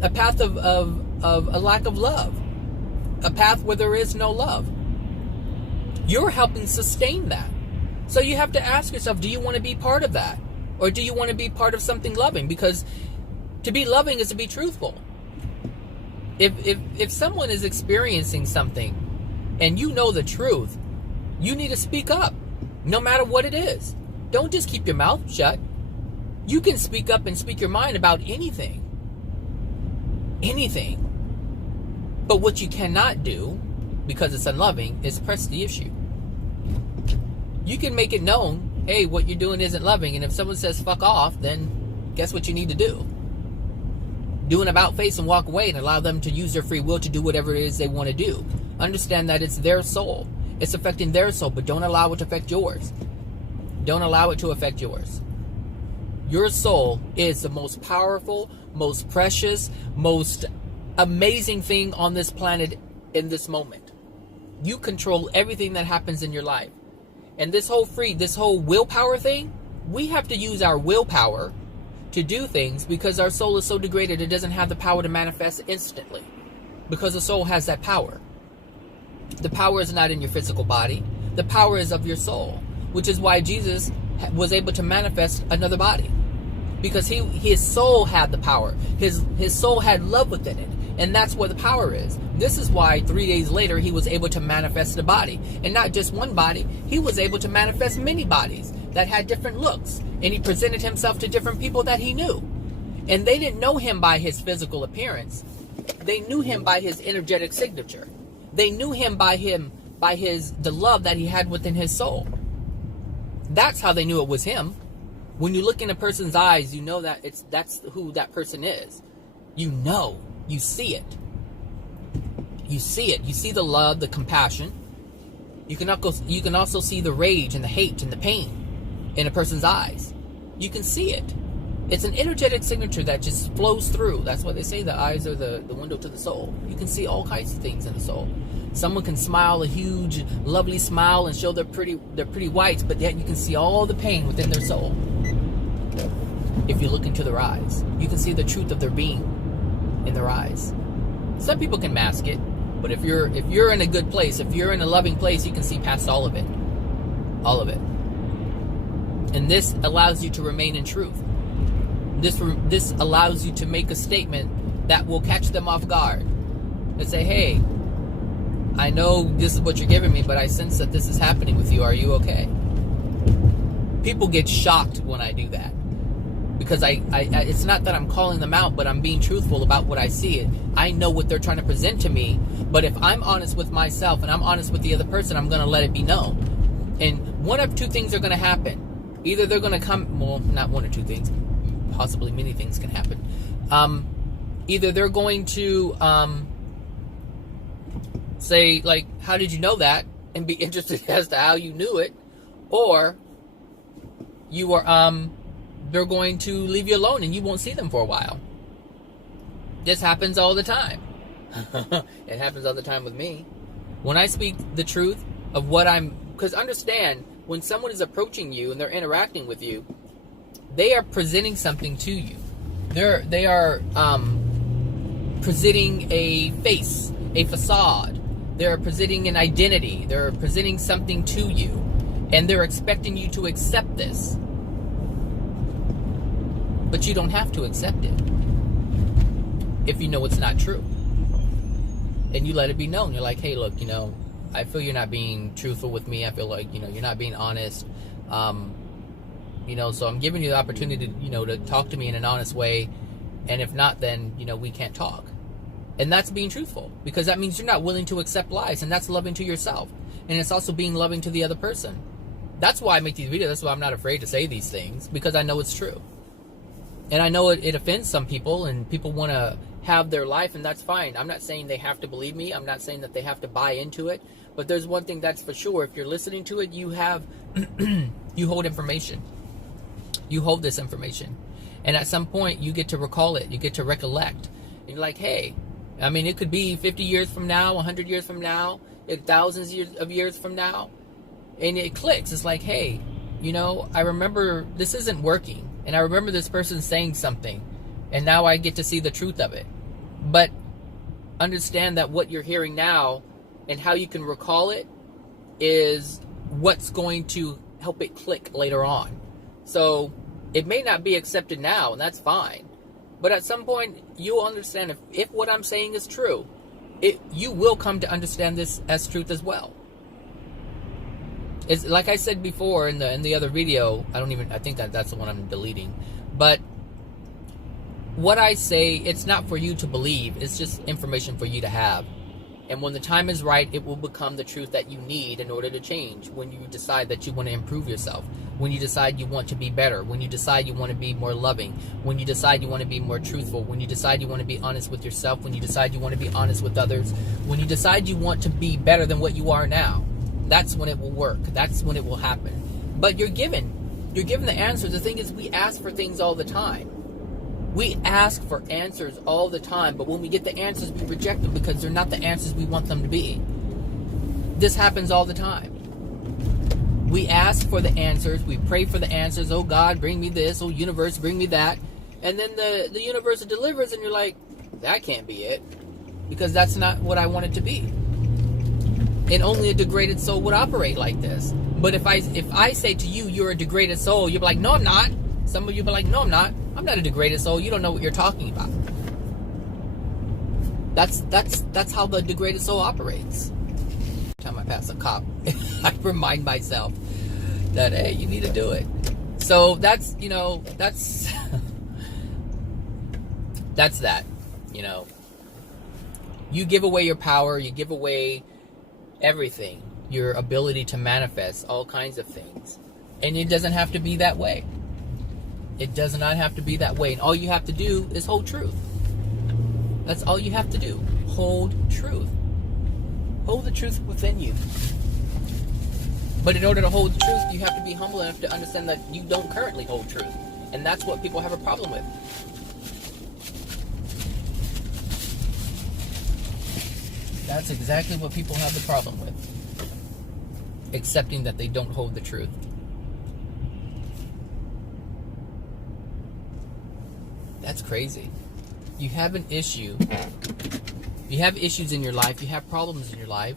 A path of a lack of love. A path where there is no love. You're helping sustain that. So you have to ask yourself, do you want to be part of that? Or do you want to be part of something loving? Because to be loving is to be truthful. If someone is experiencing something and you know the truth, you need to speak up, no matter what it is. Don't just keep your mouth shut. You can speak up and speak your mind about anything. Anything. But what you cannot do, because it's unloving, is press the issue. You can make it known, hey, what you're doing isn't loving, and if someone says fuck off, then guess what you need to do? Do an about face and walk away and allow them to use their free will to do whatever it is they want to do. Understand that it's their soul. It's affecting their soul, but don't allow it to affect yours. Don't allow it to affect yours. Your soul is the most powerful, most precious, most amazing thing on this planet in this moment. You control everything that happens in your life. And this whole willpower thing, we have to use our willpower to do things because our soul is so degraded it doesn't have the power to manifest instantly. Because the soul has that power. The power is not in your physical body. The power is of your soul, which is why Jesus was able to manifest another body, because his soul had the power. His soul had love within it, and that's where the power is. This is why 3 days later he was able to manifest a body, and not just one body. He was able to manifest many bodies that had different looks, and he presented himself to different people that he knew, and they didn't know him by his physical appearance. They knew him by his energetic signature. They knew him by the love that he had within his soul. That's how they knew it was him. When you look in a person's eyes, you know that that's who that person is. You know, you see it. You see it. You see the love, the compassion. You can also see the rage and the hate and the pain in a person's eyes. You can see it. It's an energetic signature that just flows through. That's why they say the eyes are the window to the soul. You can see all kinds of things in the soul. Someone can smile a huge, lovely smile and show their pretty whites, but yet you can see all the pain within their soul. If you look into their eyes, you can see the truth of their being in their eyes. Some people can mask it, but if you're in a good place, if you're in a loving place, you can see past all of it. All of it. And this allows you to remain in truth. This allows you to make a statement that will catch them off guard and say, hey, I know this is what you're giving me, but I sense that this is happening with you. Are you okay? People get shocked when I do that, because I it's not that I'm calling them out, but I'm being truthful about what I see. I know what they're trying to present to me, but if I'm honest with myself and I'm honest with the other person, I'm going to let it be known. And one of two things are going to happen. Either they're going to come, well, not one or two things, possibly many things can happen. Either they're going to say, like, how did you know that? And be interested as to how you knew it. Or you are they're going to leave you alone and you won't see them for a while. This happens all the time. It happens all the time with me. When I speak the truth of what because understand, when someone is approaching you and they're interacting with you, they are presenting something to you. They are presenting a face, a facade. They're presenting an identity. They're presenting something to you, and they're expecting you to accept this. But you don't have to accept it if you know it's not true. And you let it be known. You're like, hey, look, I feel you're not being truthful with me. I feel like, you're not being honest. So I'm giving you the opportunity to talk to me in an honest way. And if not, then, we can't talk. And that's being truthful, because that means you're not willing to accept lies, and that's loving to yourself. And it's also being loving to the other person. That's why I make these videos. That's why I'm not afraid to say these things, because I know it's true. And I know it offends some people, and people want to have their life, and that's fine. I'm not saying they have to believe me. I'm not saying that they have to buy into it. But there's one thing that's for sure. If you're listening to it, you have, you hold information. You hold this information. And at some point, you get to recall it. You get to recollect. And you're like, hey, it could be 50 years from now, 100 years from now, thousands of years from now. And it clicks. It's like, hey, I remember this isn't working. And I remember this person saying something. And now I get to see the truth of it. But understand that what you're hearing now and how you can recall it is what's going to help it click later on. So it may not be accepted now, and that's fine. But at some point, you'll understand if what I'm saying is true, you will come to understand this as truth as well. It's like I said before in the other video. I think that's the one I'm deleting. But what I say, it's not for you to believe. It's just information for you to have. And when the time is right, it will become the truth that you need in order to change. When you decide that you want to improve yourself. When you decide you want to be better. When you decide you want to be more loving. When you decide you want to be more truthful. When you decide you want to be honest with yourself. When you decide you want to be honest with others. When you decide you want to be better than what you are now. That's when it will work. That's when it will happen. But you're given the answers. The thing is, we ask for things all the time. We ask for answers all the time, but when we get the answers, we reject them because they're not the answers we want them to be. This happens all the time. We ask for the answers. We pray for the answers. Oh God, bring me this. Oh universe, bring me that. And then the universe delivers, and you're like, that can't be it, because that's not what I want it to be. And only a degraded soul would operate like this. But if I say to you, you're a degraded soul, you'll be like, no, I'm not. Some of you be like, no, I'm not. I'm not a degraded soul. You don't know what you're talking about. That's how the degraded soul operates. Every time I pass a cop, I remind myself that, hey, you need to do it. So that's that's that. You give away your power, you give away everything, your ability to manifest all kinds of things. And it doesn't have to be that way. It does not have to be that way. And all you have to do is hold truth. That's all you have to do. Hold truth. Hold the truth within you. But in order to hold the truth, you have to be humble enough to understand that you don't currently hold truth. And that's what people have a problem with. That's exactly what people have the problem with. Accepting that they don't hold the truth. That's crazy. You have an issue. You have issues in your life. You have problems in your life.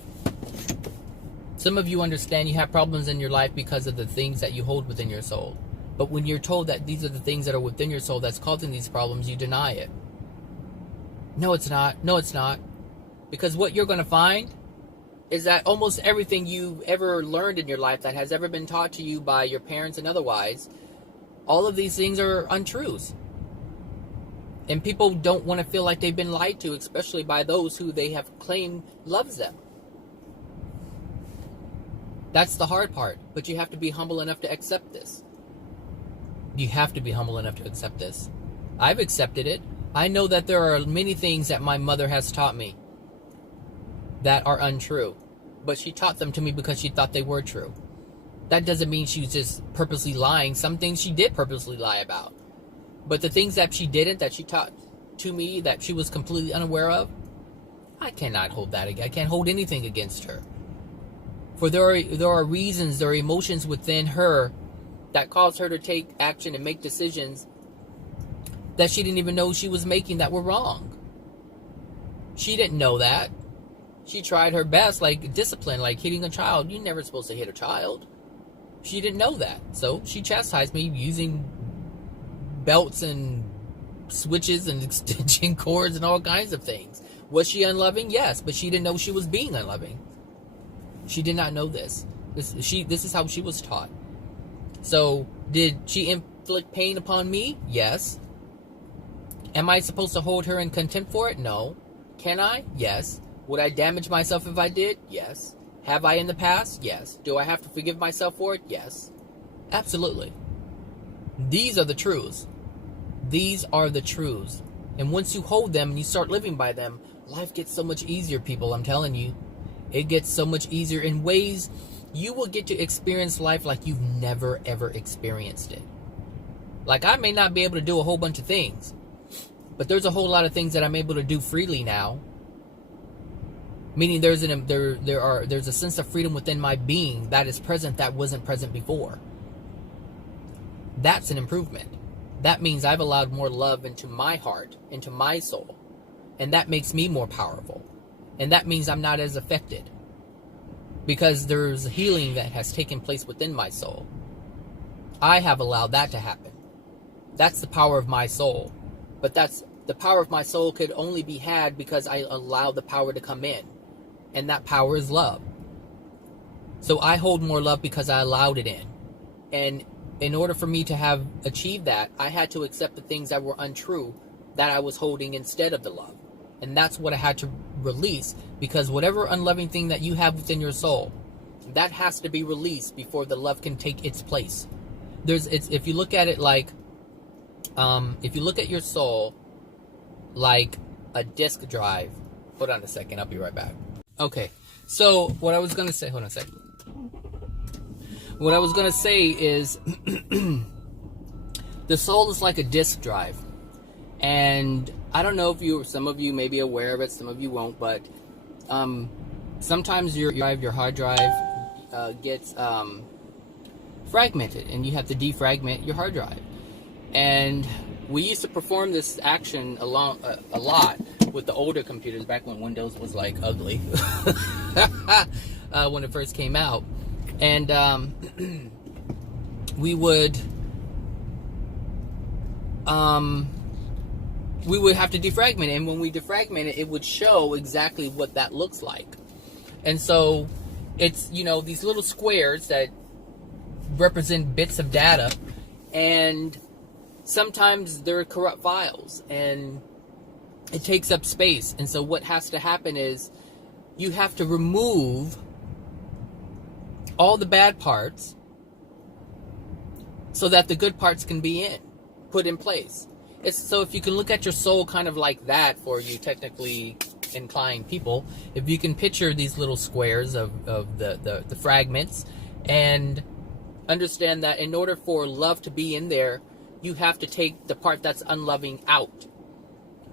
Some of you understand you have problems in your life because of the things that you hold within your soul. But when you're told that these are the things that are within your soul that's causing these problems, you deny it. No, it's not. No, it's not. Because what you're going to find is that almost everything you've ever learned in your life that has ever been taught to you by your parents and otherwise, all of these things are untruths. And people don't want to feel like they've been lied to, especially by those who they have claimed loves them. That's the hard part. But you have to be humble enough to accept this. You have to be humble enough to accept this. I've accepted it. I know that there are many things that my mother has taught me that are untrue. But she taught them to me because she thought they were true. That doesn't mean she was just purposely lying. Some things she did purposely lie about. But the things that she didn't, that she taught to me, that she was completely unaware of, I cannot hold that against. I can't hold anything against her. For there are reasons, there are emotions within her that caused her to take action and make decisions that she didn't even know she was making that were wrong. She didn't know that. She tried her best, like discipline, like hitting a child. You're never supposed to hit a child. She didn't know that. So she chastised me using belts and switches and extension cords and all kinds of things. Was she unloving? Yes, but she didn't know she was being unloving. She did not know this. This is how she was taught. So, did she inflict pain upon me? Yes. Am I supposed to hold her in contempt for it? No. Can I? Yes. Would I damage myself if I did? Yes. Have I in the past? Yes. Do I have to forgive myself for it? Yes. Absolutely. These are the truths. These are the truths. And once you hold them and you start living by them, life gets so much easier, people. I'm telling you. It gets so much easier in ways you will get to experience life like you've never, ever experienced it. Like, I may not be able to do a whole bunch of things, but there's a whole lot of things that I'm able to do freely now. Meaning there's a sense of freedom within my being that is present that wasn't present before. That's an improvement. That means I've allowed more love into my heart, into my soul. And that makes me more powerful. And that means I'm not as affected. Because there's healing that has taken place within my soul. I have allowed that to happen. That's the power of my soul. But the power of my soul could only be had because I allowed the power to come in. And that power is love. So I hold more love because I allowed it in. And in order for me to have achieved that, I had to accept the things that were untrue that I was holding instead of the love. And that's what I had to release, because whatever unloving thing that you have within your soul, that has to be released before the love can take its place. If you look at it like, if you look at your soul like a disk drive. Hold on a second, I'll be right back. Okay, so what I was going to say, hold on a second. What I was going to say is, the soul is like a disk drive. And I don't know if some of you may be aware of it, some of you won't, but sometimes your hard drive gets fragmented, and you have to defragment your hard drive. And we used to perform this action a lot with the older computers back when Windows was like ugly when it first came out. And we would have to defragment it, and when we defragment it, it would show exactly what that looks like. And so it's, these little squares that represent bits of data, and sometimes they're corrupt files, and it takes up space. And so what has to happen is you have to remove all the bad parts so that the good parts can be put in place. So if you can look at your soul kind of like that, for you technically inclined people, if you can picture these little squares of the fragments, and understand that in order for love to be in there, you have to take the part that's unloving out.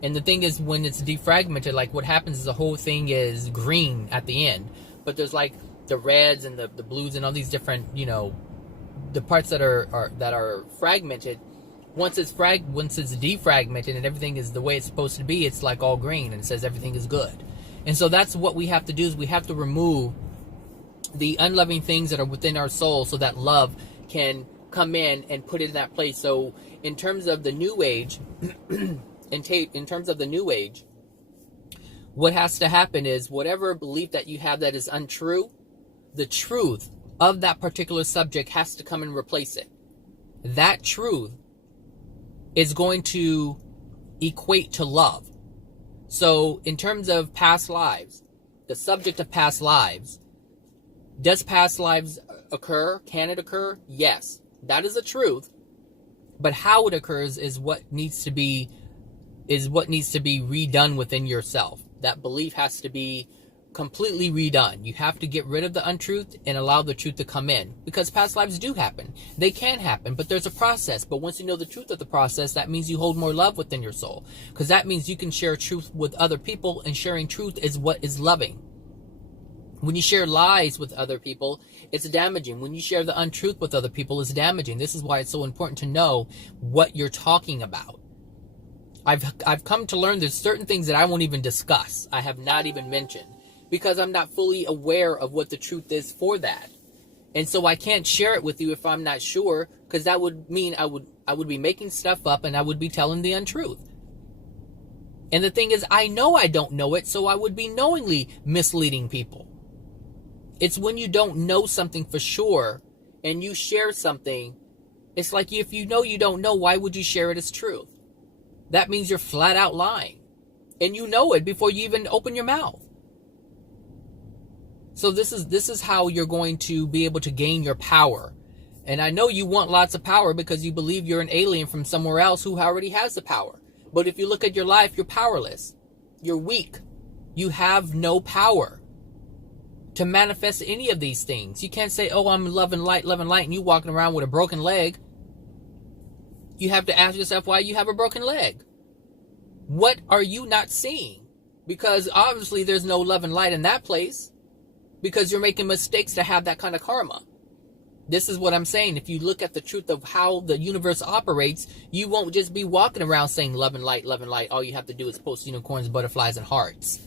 And the thing is, when it's defragmented, like what happens is the whole thing is green at the end, but there's like the reds and the blues and all these different, the parts that are fragmented. Once it's defragmented and everything is the way it's supposed to be, it's like all green and it says everything is good. And so that's what we have to do, is we have to remove the unloving things that are within our soul so that love can come in and put it in that place. So in terms of the new age, in terms of the new age, what has to happen is whatever belief that you have that is untrue, the truth of that particular subject has to come and replace it. That truth is going to equate to love. So in terms of past lives, the subject of past lives, does past lives occur? Can it occur? Yes, that is the truth. But how it occurs is what needs to be redone within yourself. That belief has to be completely redone. You have to get rid of the untruth and allow the truth to come in, because past lives do happen. They can happen, but there's a process. But once you know the truth of the process, that means you hold more love within your soul, because that means you can share truth with other people, and sharing truth is what is loving. When you share lies with other people, it's damaging. When you share the untruth with other people, it's damaging. This is why it's so important to know what you're talking about. I've come to learn there's certain things that I won't even discuss. I have not even mentioned, because I'm not fully aware of what the truth is for that. And so I can't share it with you if I'm not sure, because that would mean I would be making stuff up, and I would be telling the untruth. And the thing is, I know I don't know it, so I would be knowingly misleading people. It's when you don't know something for sure and you share something, it's like, if you know you don't know, why would you share it as truth? That means you're flat out lying. And you know it before you even open your mouth. So this is how you're going to be able to gain your power. And I know you want lots of power because you believe you're an alien from somewhere else who already has the power. But if you look at your life, you're powerless. You're weak. You have no power to manifest any of these things. You can't say, oh, I'm love and light, and you walking around with a broken leg. You have to ask yourself why you have a broken leg. What are you not seeing? Because obviously there's no love and light in that place, because you're making mistakes to have that kind of karma. This is what I'm saying. If you look at the truth of how the universe operates, you won't just be walking around saying love and light, love and light. All you have to do is post unicorns, butterflies, and hearts,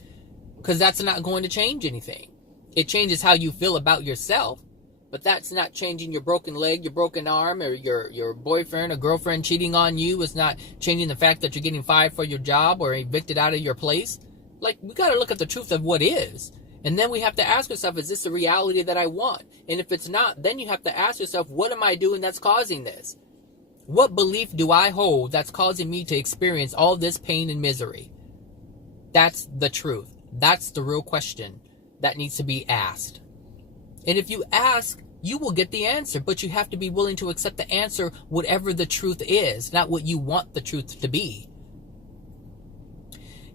because that's not going to change anything. It changes how you feel about yourself, but that's not changing your broken leg, your broken arm, or your boyfriend or girlfriend cheating on you. It's not changing the fact that you're getting fired for your job or evicted out of your place. Like, we got to look at the truth of what is. And then we have to ask ourselves, is this the reality that I want? And if it's not, then you have to ask yourself, what am I doing that's causing this? What belief do I hold that's causing me to experience all this pain and misery? That's the truth. That's the real question that needs to be asked. And if you ask, you will get the answer, but you have to be willing to accept the answer, whatever the truth is, not what you want the truth to be.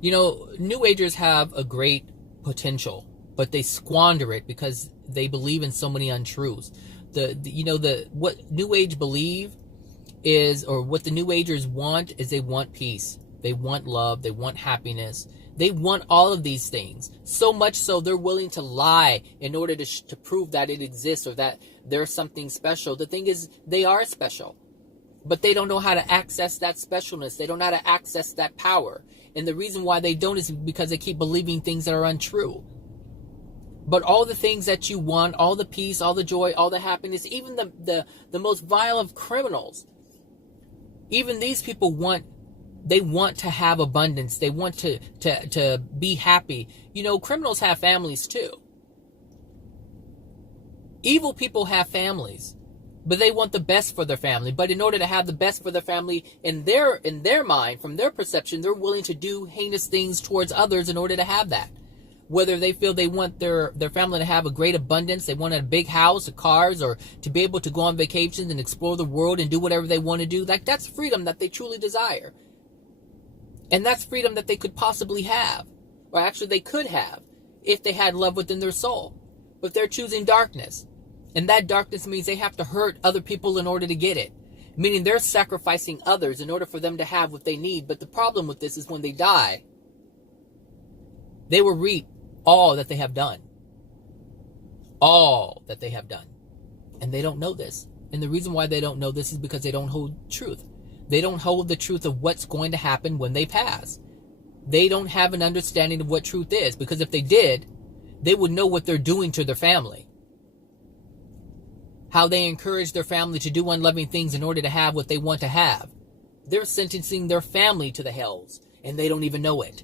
You know, New Agers have a great potential, but they squander it because they believe in so many untruths. What New Age believe is, or what the New Agers want is, they want peace. They want love. They want happiness. They want all of these things. So much so they're willing to lie in order to prove that it exists or that there's something special. The thing is, they are special. But they don't know how to access that specialness. They don't know how to access that power. And the reason why they don't is because they keep believing things that are untrue. But all the things that you want, all the peace, all the joy, all the happiness, even the most vile of criminals, even these people want to have abundance. They want to be happy. You know, criminals have families too. Evil people have families. But they want the best for their family. But in order to have the best for their family, in their mind, from their perception, they're willing to do heinous things towards others in order to have that. Whether they feel they want their family to have a great abundance, they want a big house, or cars, or to be able to go on vacations and explore the world and do whatever they want to do. That's freedom that they truly desire. And that's freedom that they could possibly have. Or actually they could have if they had love within their soul. But they're choosing darkness. And that darkness means they have to hurt other people in order to get it. Meaning they're sacrificing others in order for them to have what they need. But the problem with this is when they die, they will reap all that they have done. All that they have done. And they don't know this. And the reason why they don't know this is because they don't hold truth. They don't hold the truth of what's going to happen when they pass. They don't have an understanding of what truth is. Because if they did, they would know what they're doing to their family. How they encourage their family to do unloving things in order to have what they want to have. They're sentencing their family to the hells, and they don't even know it.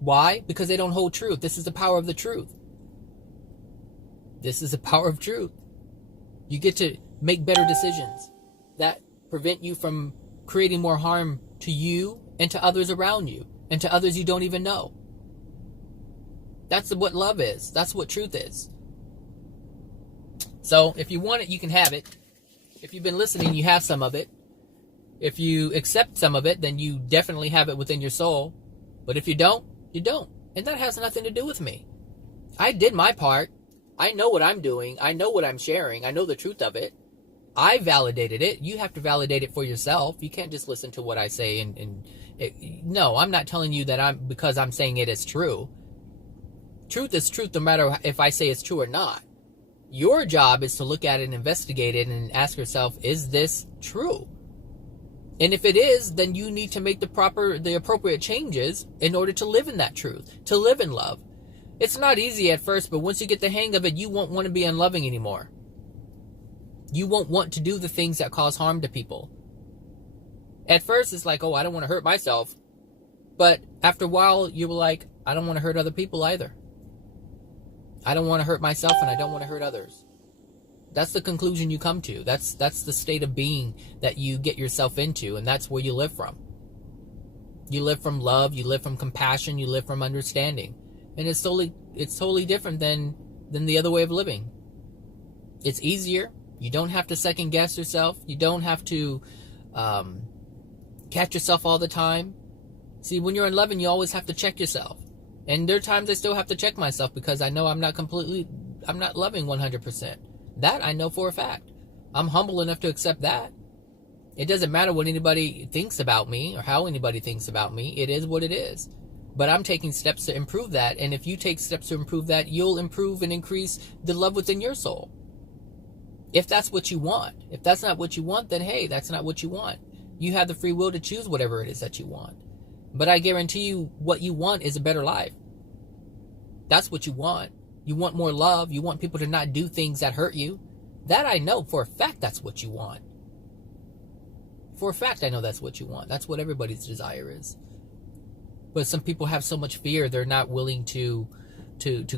Why? Because they don't hold truth. This is the power of the truth. This is the power of truth. You get to make better decisions that prevent you from creating more harm to you and to others around you and to others you don't even know. That's what love is. That's what truth is. So, if you want it, you can have it. If you've been listening, you have some of it. If you accept some of it, then you definitely have it within your soul. But if you don't, you don't. And that has nothing to do with me. I did my part. I know what I'm doing. I know what I'm sharing. I know the truth of it. I validated it. You have to validate it for yourself. You can't just listen to what I say no, I'm not telling you that because I'm saying it is true. Truth is truth no matter if I say it's true or not. Your job is to look at it and investigate it and ask yourself, is this true? And if it is, then you need to make the appropriate changes in order to live in that truth, to live in love. It's not easy at first, but once you get the hang of it, you won't want to be unloving anymore. You won't want to do the things that cause harm to people. At first, it's like, oh, I don't want to hurt myself. But after a while, you're like, I don't want to hurt other people either. I don't want to hurt myself and I don't want to hurt others. That's the conclusion you come to. That's the state of being that you get yourself into, and that's where you live from. You live from love, you live from compassion, you live from understanding. And it's totally different than the other way of living. It's easier. You don't have to second guess yourself. You don't have to catch yourself all the time. See, when you're in loving, you always have to check yourself. And there are times I still have to check myself because I know I'm not loving 100%. That I know for a fact. I'm humble enough to accept that. It doesn't matter what anybody thinks about me or how anybody thinks about me. It is what it is. But I'm taking steps to improve that. And if you take steps to improve that, you'll improve and increase the love within your soul. If that's what you want. If that's not what you want, then hey, that's not what you want. You have the free will to choose whatever it is that you want. But I guarantee you what you want is a better life. That's what you want. You want more love. You want people to not do things that hurt you. That I know for a fact that's what you want. For a fact I know that's what you want. That's what everybody's desire is. But some people have so much fear they're not willing to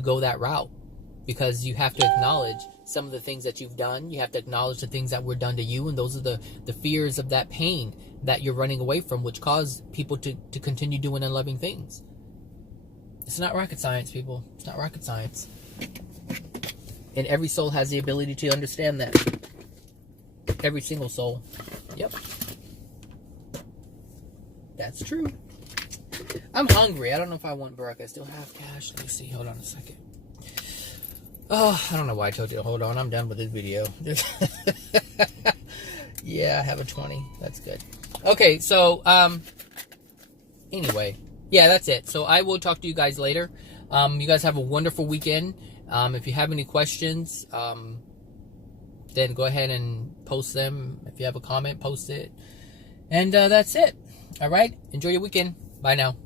go that route. Because you have to acknowledge some of the things that you've done. You have to acknowledge the things that were done to you. And those are the fears of that pain that you're running away from, which cause people to continue doing unloving things. It's not rocket science, people. It's not rocket science. And every soul has the ability to understand that. Every single soul. Yep. That's true. I'm hungry. I don't know if I want burrata. I still have cash. Let me see. Hold on a second. Oh, I don't know why I told you to hold on. I'm done with this video. Yeah, I have a 20. That's good. Okay, so, anyway, Yeah, that's it. So I will talk to you guys later. You guys have a wonderful weekend. If you have any questions, then go ahead and post them. If you have a comment, post it. And that's it. All right. Enjoy your weekend. Bye now.